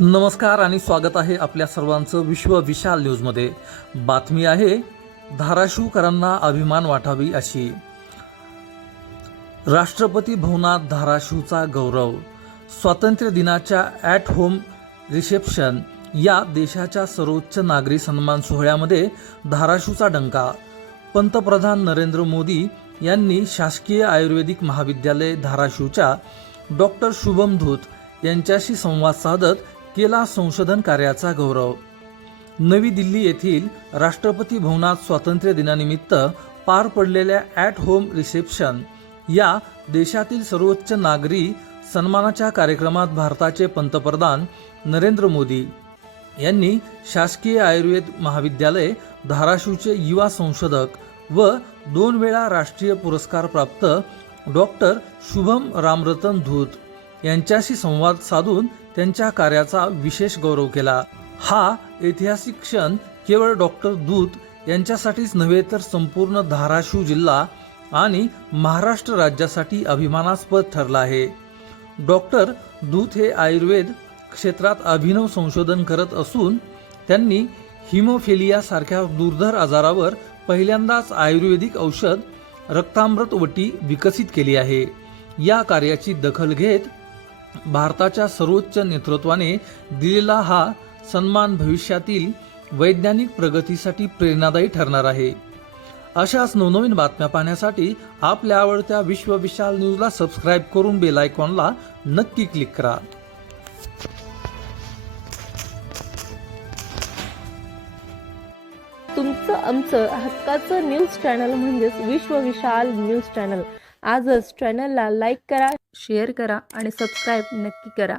नमस्कार आणि स्वागत आहे आपल्या सर्वांचं विश्व विशाल न्यूजमध्ये। बातमी आहे धाराशिवकरांना अभिमान वाटावी अशी। राष्ट्रपती भवनात धाराशिवचा गौरव। स्वातंत्र्य दिनाच्या ॲट होम रिसेप्शन या देशाच्या सर्वोच्च नागरी सन्मान सोहळ्यामध्ये धाराशिवचा डंका। पंतप्रधान नरेंद्र मोदी यांनी शासकीय आयुर्वेदिक महाविद्यालय धाराशिवच्या डॉक्टर शुभम धूत यांच्याशी संवाद साधत केला संशोधन कार्याचा गौरव। नवी दिल्ली येथील राष्ट्रपती भवनात स्वातंत्र्य दिनानिमित्त पार पडलेल्या ॲट होम रिसेप्शन या देशातील सर्वोच्च नागरी सन्मानाच्या कार्यक्रमात भारताचे पंतप्रधान नरेंद्र मोदी यांनी शासकीय आयुर्वेद महाविद्यालय धाराशिवचे युवा संशोधक व 2 वेळा राष्ट्रीय पुरस्कार प्राप्त डॉक्टर शुभम रामरतन धूत यांच्याशी संवाद साधून त्यांच्या कार्याचा विशेष गौरव केला। हा ऐतिहासिक क्षण केवळ डॉक्टर धूत यांच्यासाठीच नव्हे तर संपूर्ण धाराशिव जिल्हा आणि महाराष्ट्र राज्यासाठी अभिमानास्पद ठरला आहे। डॉक्टर धूत हे आयुर्वेद क्षेत्रात अभिनव संशोधन करत असून त्यांनी हिमोफिलिया सारख्या दुर्धर आजारावर पहिल्यांदाच आयुर्वेदिक औषध रक्तामृत वटी विकसित केली आहे। या कार्याची दखल घेत भारताच्या सर्वोच्च नेतृत्वाने दिलेला हा सन्मान भविष्यातील वैज्ञानिक प्रगतीसाठी प्रेरणादायी ठरणार आहे। अशाच नवनवीन बातम्या पाहण्यासाठी आपल्या आवडत्या विश्व विशाल न्यूजला सबस्क्राईब करून बेल आयकॉनला नक्की क्लिक करा। तुमचं आमचं हक्काचं न्यूज चॅनल म्हणजेच विश्व विशाल न्यूज चॅनल। आजच चॅनलला लाईक करा, शेअर करा आणि सबस्क्राईब नक्की करा।